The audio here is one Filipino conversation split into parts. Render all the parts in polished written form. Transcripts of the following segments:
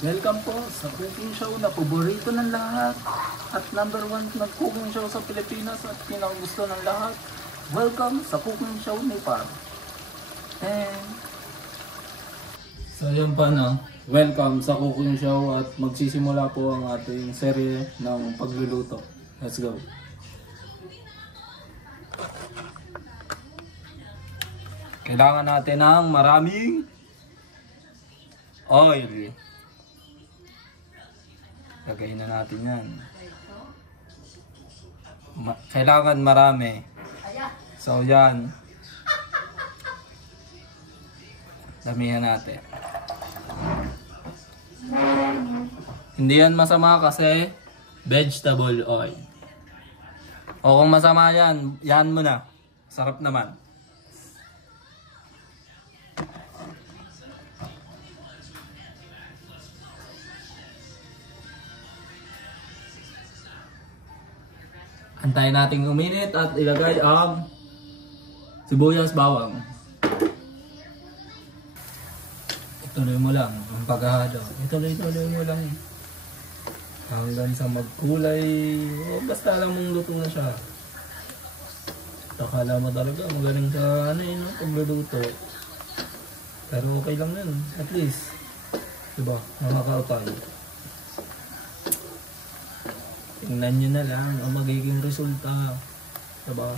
Welcome po sa cooking show na paborito ng lahat at number 1 na cooking show sa Pilipinas at pinakagusto ng lahat. Welcome sa cooking show ni Par. And so yun pa no, welcome sa cooking show at magsisimula po ang ating serye ng pagluluto. Let's go. Kailangan natin ng maraming oil. Lagayin na natin yan. Kailangan marami. So yan. Damihan natin. Hindi yan masama kasi vegetable oil. O kung masama yan, yan mo na. Sarap naman. Antayin nating uminit at ilagay ang sibuyas bawang. Ituloy mo lang ang paghahalo. Ituloy mo lang. Hanggang sa magkulay. O basta alam mong luto na siya. Akala mo talaga magaling sa pagluluto. Pero okay lang yun. At least. Diba? Nakakaupay. Tingnan nyo na lang ang magiging resulta. Diba?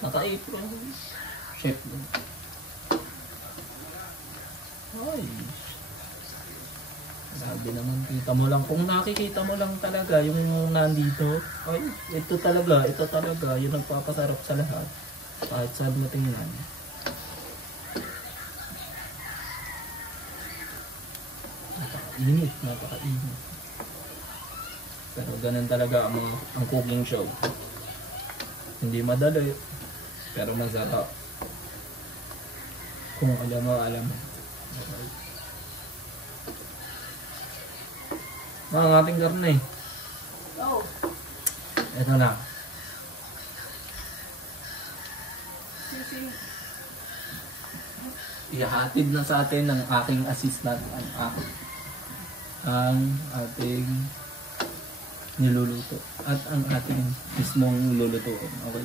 Naka-apron. Chef. Ay. Sabi naman, kita mo lang. Kung nakikita mo lang talaga yung nandito. Ay, ito talaga. Yun ang papasarap sa lahat. Kahit saan mo tingnan. Napaka-init. Pero ganun talaga ang cooking show. Hindi madali, pero masarap. Kung alam mo. Okay. Ang ating karne. Oh. Ito na. Ihahatid na sa atin ng aking assistant ang ating niluluto at ang ating mismong lulutuin. Okay?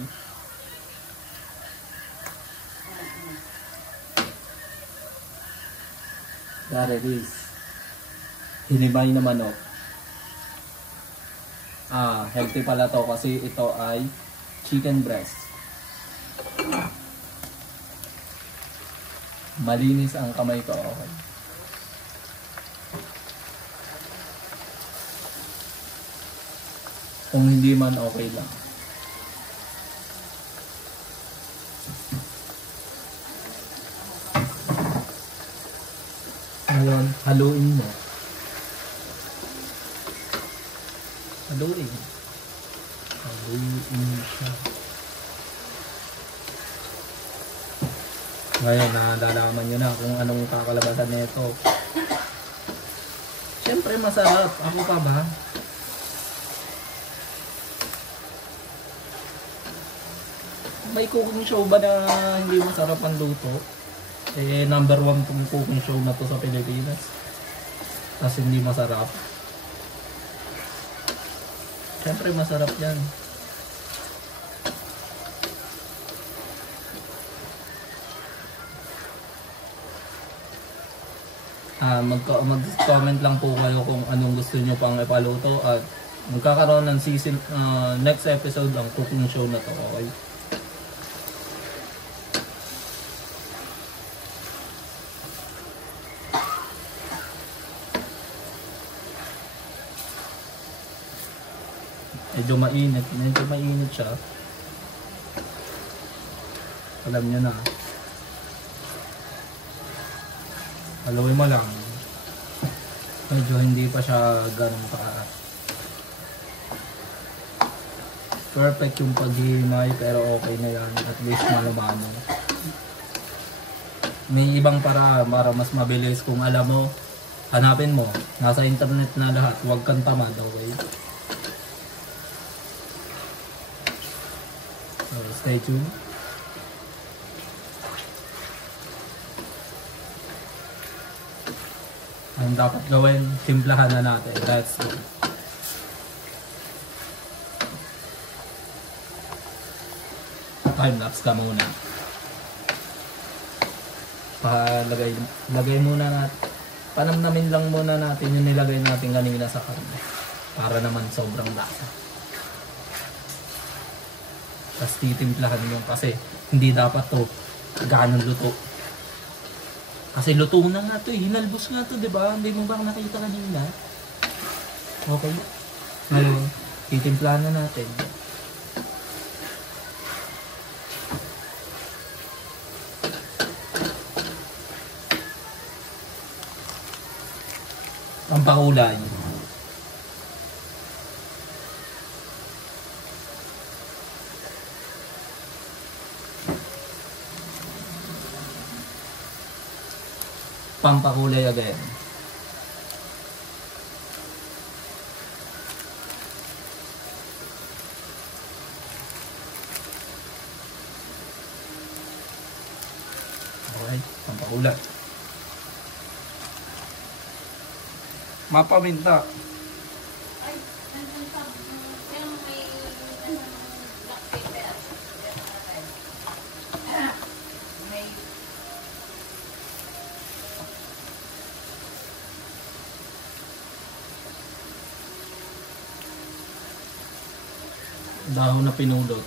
There it is. Hinibay na manok. Healthy pala to kasi ito ay chicken breast. Malinis ang kamay ko. Okay. Kung hindi man, okay lang. Ngayon, haluin mo. Haluin siya. Ngayon, nalalaman nyo na kung anong kakalabasan nito. Siyempre masarap. Ako pa ba? May cooking show ba na hindi masarap ang luto? Number 1 tong cooking show na to sa Pilipinas. Tapos hindi masarap. Siyempre masarap yan. Mag-comment lang po kayo kung anong gusto nyo pang ipaluto at magkakaroon ng season next episode ang cooking show na to. Okay? Medyo mainit siya. Alam nyo na. Haluin mo lang. Medyo hindi pa siya ganun pa. Perfect yung paghihimay pero okay na yan. At least malumanong. May ibang para mas mabilis kung alam mo. Hanapin mo. Nasa internet na lahat. Huwag kang tamad. Okay? So, stay tuned. Ang dapat gawin, timplahan na natin. Let's go. Time-lapse ka muna. Lagay muna natin. Panamnamin lang muna natin yung nilagay natin kanina sa karne. Para naman sobrang lasa. Tapos titimplahan nyo kasi hindi dapat to ganong luto. Kasi luto na nga to eh. Hinalbos nga to, diba? Hindi mo ba nakita kanina? Okay. Ngayon, titimplahan na natin. Ang pakulay. Pampakulay again. Okay, pampakulay. Mapaminta. Ay, nandun pa. Yung may black pepper. May Dahon na pinulot.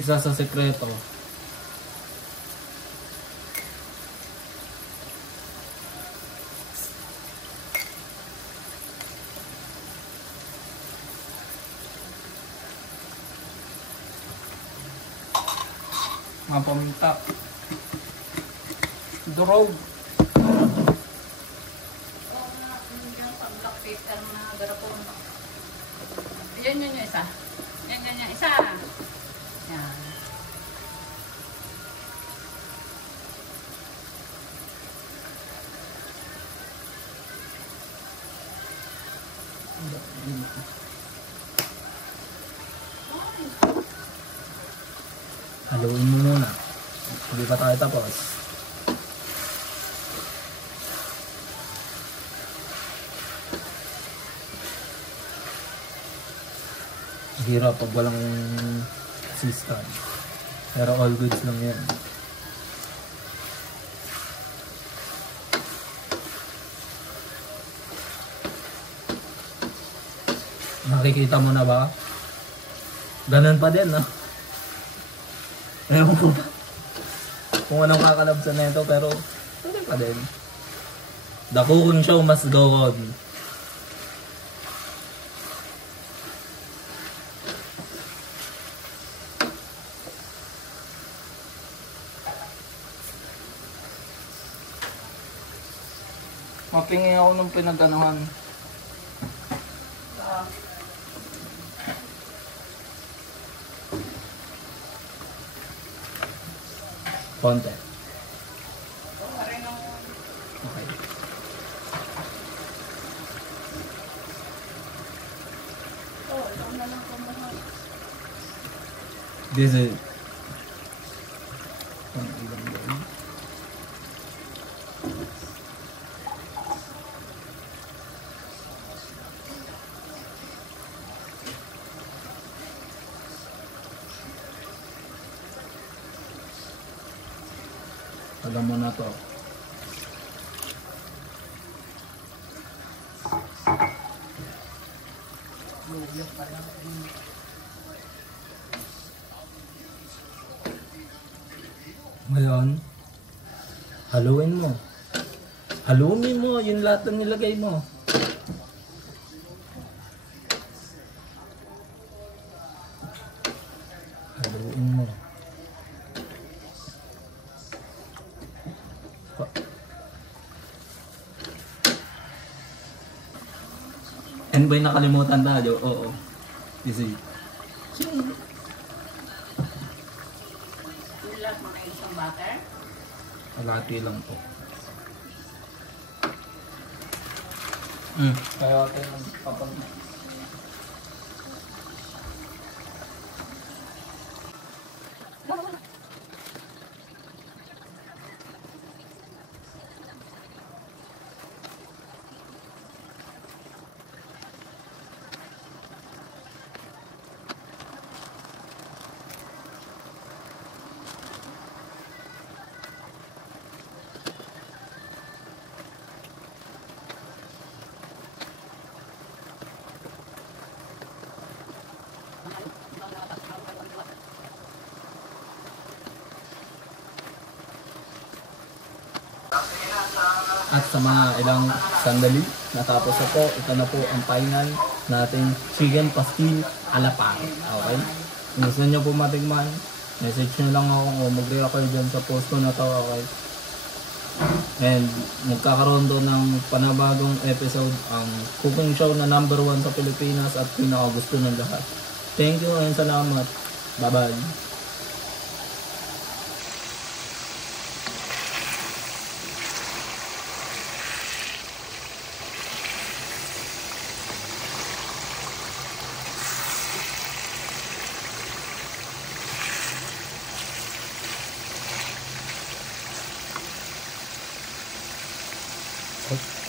Isa sa sekreto. Mga paminta. Durog. yung black pepper na garapon. Yan yung isa. Yan yung isa. Yan. Haluin mo muna. Hindi pa tayo tapos. Hirap pag walang assistant. Pero all goods lang yan. Nakikita mo na ba? Ganun pa din, no? Ewan ko ba kung anong kakalabsan na ito, pero ganun pa din. The cooking show must go on. Mapingi ako nung pinaganohan. Konti. Okay. This is alam mo na to. Ngayon, haluin mo. Haluin mo yung lahat na nilagay mo. Haluin mo. Ano ba yung nakalimutan tayo? Oo. Easy. Tulad mo na isang butter. Kalahati lang po. Kaya tayo nagpapag... At sa mga ilang sandali, natapos na po. Ito na po ang final nating chicken pastil ala pare. Okay? Kung gusto nyo po matikman, message nyo lang ako o mag-react kayo dyan sa post ko na to. Okay? And magkakaroon doon ng panabagong episode ang cooking show na number 1 sa Pilipinas at pinakagusto ng lahat. Thank you and salamat. Bye-bye. Hop.